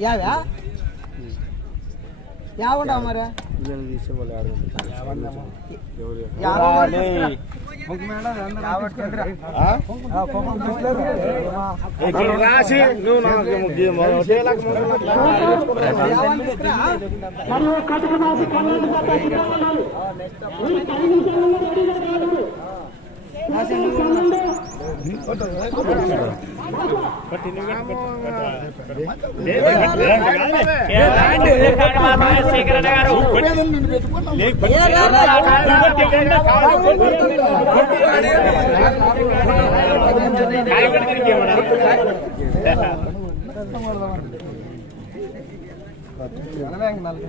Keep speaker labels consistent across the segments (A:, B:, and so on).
A: యావా యావుండవు మరి
B: రాసి నువ్వు నలభై నాలుగు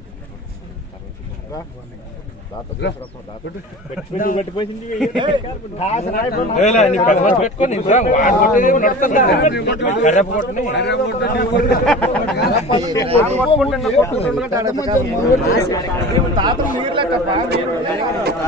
B: పెట్టుకొని అప్పుడు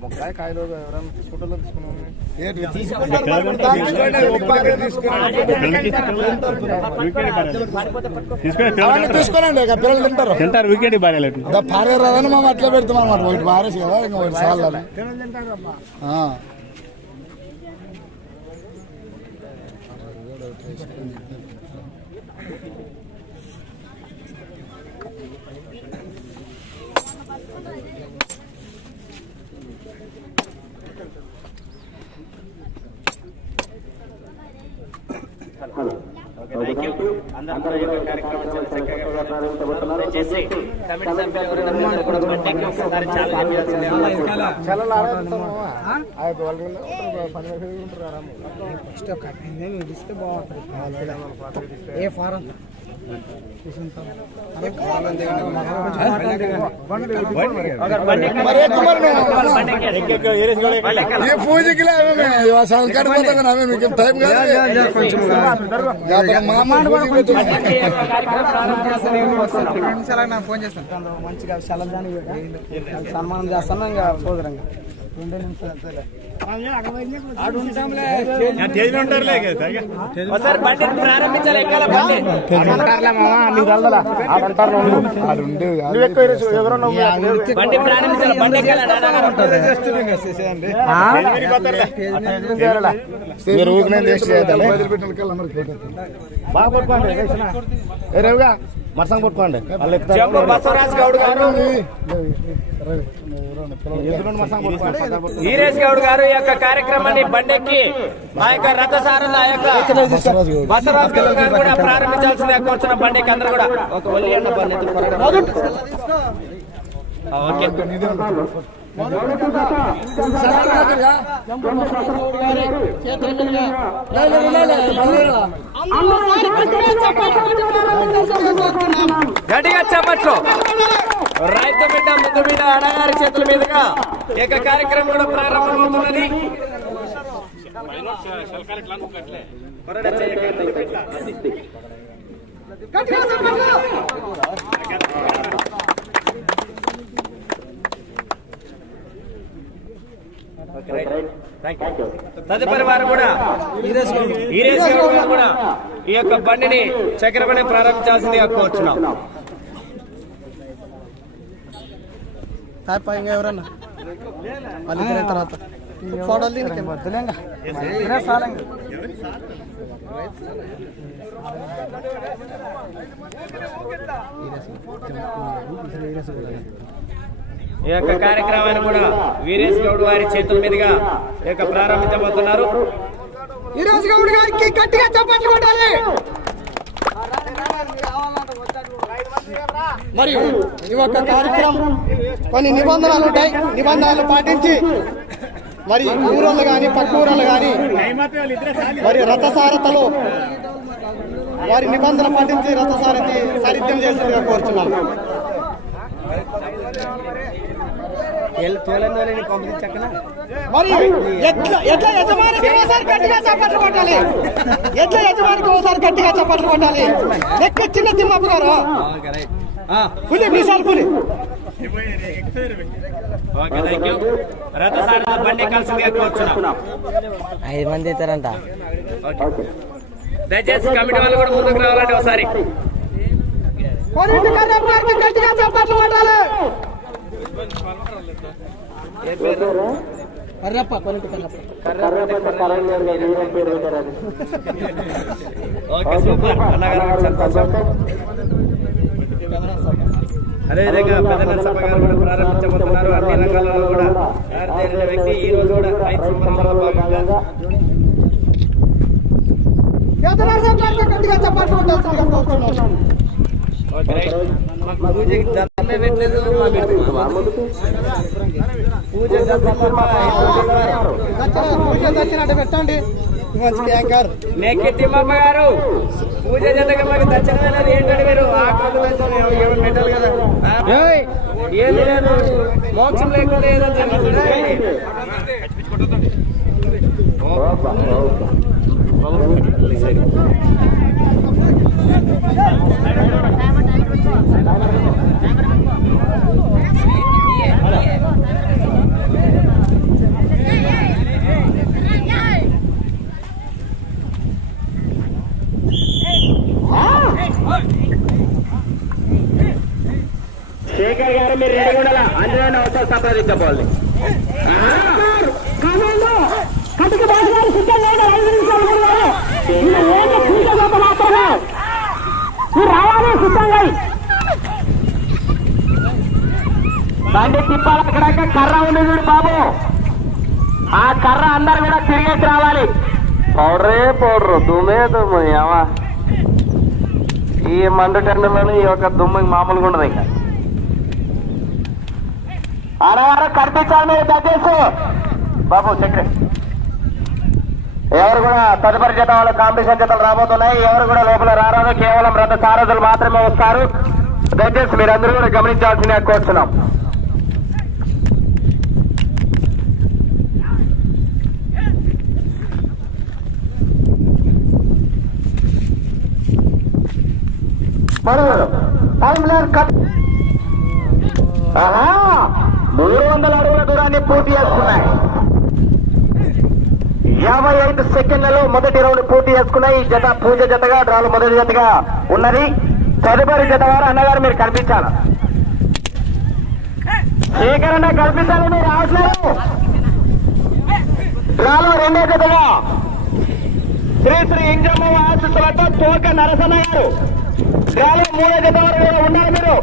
B: మొక్కాయ కాయలు ఎవరైనా తీసుకుంటారో తీసుకున్నాం తీసుకోనండి ఇక. పిల్లలు తింటారు.
C: తింటారు. వికెట్
B: భార్య రాదని మేము అట్లా పెడతాం అనమాట ఒకటి భార్య కదా ఇంకా ఒకటి సార్లు
D: చేసి కమిటీ సభ్యులు ఎవరైనా ఉన్నారు ఫస్ట్
A: ఇస్తే బాగుంటుంది ఏ ఫారం
B: ఈ పూజకి సంస్కారం మీకు టైం మా
A: ఫోన్ చేస్తాను మంచిగా సన్మానం చేస్తాను ఇంకా సోదరంగా రెండే నిమిషాలు అంతేలే.
D: ఒకసారి బండి
B: బాగా పట్టుకోండి ఏ మరసం పట్టుకోండి
D: బసవరాజ్ గౌడ్ గారు ఈరేష్ గౌడ్ గారు ఈ యొక్క కార్యక్రమాన్ని బండెక్కి ఆ యొక్క రథసారుల ఆ యొక్క
B: బసవరాజు గౌడ్.
D: గారు కూడా ప్రారంభించాల్సిందే కూర్చున్న బండికి అందరూ కూడా ఒక ఒల్లి ఓకే గట్టిగా చెప్పచ్చు. రైతు బిడ్డ ముద్దు బిడ్డ అడగారి చేతుల మీదుగా ఈ యొక్క కార్యక్రమం కూడా ప్రారంభమవుతున్నది. కొరడ చేయకండి. Okay, right. Thank you. తదుపరి వారు కూడా ఈరేస్ కూడా ఈ యొక్క బండిని చక్రమణి ప్రారంభించాల్సిందిగా కోరుచున్నాం.
A: ఎవరన్నా? తర్వాత. ఫోటోలు దీనికి వద్దులేంగా.
E: ఈ యొక్క కార్యక్రమాన్ని కూడా వీరేష్ గౌడ్ వారి చేతుల మీదుగా ఈ యొక్క ప్రారంభించబోతున్నారు.
A: గౌడ్ గారికి గట్టిగా చప్పట్లు కొట్టాలి. మరియు ఈ యొక్క కార్యక్రమం కొన్ని నిబంధనలు ఉంటాయి. నిబంధనలు పాటించి మరి ఊరలు కానీ పక్క కానీ మరి రథసారథలో వారి నిబంధనలు పాటించి రథసారథి సారిత్యం చేసేదిగా కోరుతున్నాను మరి ఎట్ల ఎట్ల యజమానికి ఓసారి గట్టిగా చప్పట్లు కొట్టాలి? ఎట్ల యజమానికి గట్టిగా చప్పట్లు కొట్టాలి? ఎక్క చిన్న తిమ్మప్ప గారు. పులి మీసాలు పులి.
C: ఐదు మంది ఇస్తారంట.
E: దయచేసి కమిటీ వాళ్ళు కూడా ముందుకు రావాలండి ఒకసారి.
A: కొరింటి కర్రప్ప గారికి గట్టిగా చప్పట్లు కొట్టాలి. కర్రప్ప
E: సంతోషం అదేవిధంగా పెద్దల సభ గారు కూడా ప్రారంభించబోతున్నారు. అన్ని రంగాలలో కూడా వ్యక్తి ఈ రోజు కూడా రైతు సంబంధాలలో భాగంగా
A: యజమాని
E: పూజ జత
A: పూజ దక్షిణ పెట్టండి మంచి యాంకర్
E: నెక్కి తిమ్మమ్మ గారు పూజ జతకి మాకు దర్శనం అనేది ఏంటంటే మీరు ఆకలి దర్శనం ఎవ- పెట్టాలి కదా ఆ? ఏమి లేదు మోక్షం లేకుండా ఏదో జరుగుతుందా ఏంటి? శేఖర్ గారు మీరు రెడీ ఉండాలా అందులో అవసరం సంపాదించబోవాలి
F: కటిక బాబు గారు సిద్ధంగా ఉన్నారు ఐదు నిమిషాలు కూడా ఈయన ఏళ్ళ కూర్చోబోత మాత్రమే మీరు రావాలి సిద్ధంగా
E: బండి తిప్పాలి అక్కడ కర్ర ఉంది చూడు బాబు. ఆ కర్ర అందరు కూడా తిరిగేసి రావాలి. పౌడరే పౌడరు దుమ్మే దుమ్ము ఏమా? ఈ మండు టెండర్లోనే ఈ యొక్క దుమ్ము మామూలుగా ఉండదు ఇంకా. ఆడవారు కనిపించాలి మీరు దయచేసి. బాబు చక్ర ఎవరు కూడా తదుపరి జత వాళ్ళ కాంపిటీషన్ జతలు రాబోతున్నాయి. ఎవరు కూడా లోపల రారాదు. కేవలం రథ సారథులు మాత్రమే వస్తారు. దయచేసి మీరందరూ కూడా గమనించాల్సిన కోరుతున్నాం
F: మరో టైం లేని కట్
E: ఆహా. మూడు వందల అడుగుల దూరాన్ని పూర్తి చేసుకున్నాయి. యాభై ఐదు సెకండ్లలో మొదటి రౌండ్ పూర్తి చేసుకున్నాయి. ఈ జత పూజ జతగా డ్రాలు మొదటి జతగా ఉన్నది. తదుపరి జత వారు అన్నగారు మీరు కనిపించాలి. శేఖరణ కల్పించాలి మీరు రావట్లేదు. డ్రాలు రెండో జతగా. శ్రీ శ్రీ ఇంజమ్మ ఆశిస్తులతో తోక నరసన్న గారు. డ్రాలు మూడో జత వరకు ఉన్నారు మీరు.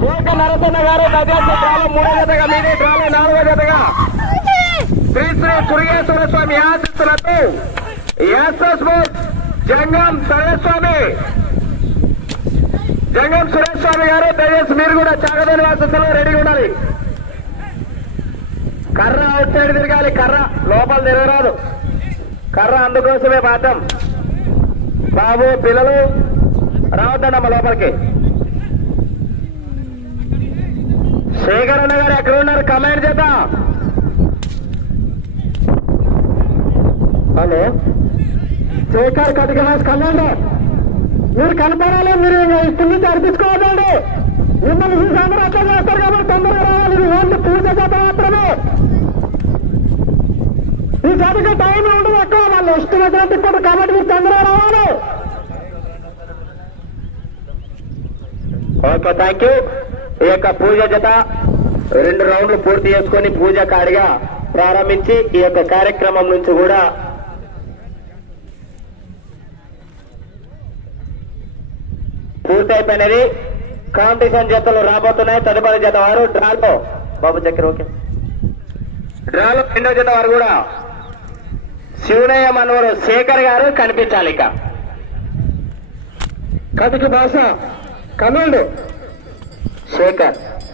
E: తోక నరసన్న గారు దయచేసి డ్రాలో మూడో జతగా మీది డ్రాలో నాలుగో జతగా శ్రీ శ్రీ సురేశ్వర స్వామి ఆశిస్తులతో ఎస్ఎస్ బోస్ జంగం సరేస్వామి జంగం సురేష్ స్వామి గారు దయచేసి మీరు కూడా చాగదని వాసస్సులో రెడీగా ఉండాలి. కర్ర అవుట్ సైడ్ తిరగాలి కర్ర. లోపల తిరగరాదు. కర్ర అందుకోసమే పాఠం. బాబు పిల్లలు రావద్దమ్మా లోపలికి. శేఖర్ అన్న గారు ఎక్కడ ఉన్నారు? కమాండ్ చేత హలో? శేఖర్ కటికరాజ్ కమాండర్ మీరు కనపడాలి మీరు ఇక్కడి నుంచి అర్పించుకోవద్దండి మిమ్మల్ని చూసి అందరూ అట్లా చేస్తారు కాబట్టి తొందరగా రావాలి. ఇది ఓన్లీ పూజ చేత మాత్రమే. ఈ జాతికి టైం ఉండదు ఎక్కువ. వాళ్ళు ఇష్టం వచ్చినట్టు ఇప్పుడు కాబట్టి మీరు తొందరగా రావాలి. ఓకే థ్యాంక్ యూ ఈ యొక్క పూజ జత రెండు రౌండ్లు పూర్తి చేసుకొని పూజ కాడిగా ప్రారంభించి ఈ యొక్క కార్యక్రమం నుంచి కూడా పూర్తయిపోయినది. కాంపిటీషన్ జతలు రాబోతున్నాయి. తదుపరి జత వారు డ్రాలో. బాబు చక్కెర ఓకే. డ్రాలో రెండో జత వారు కూడా శివనయ్య మనవరు శేఖర్ గారు కనిపించాలి ఇక. కథకి భాష కమాండ్. శేఖర్.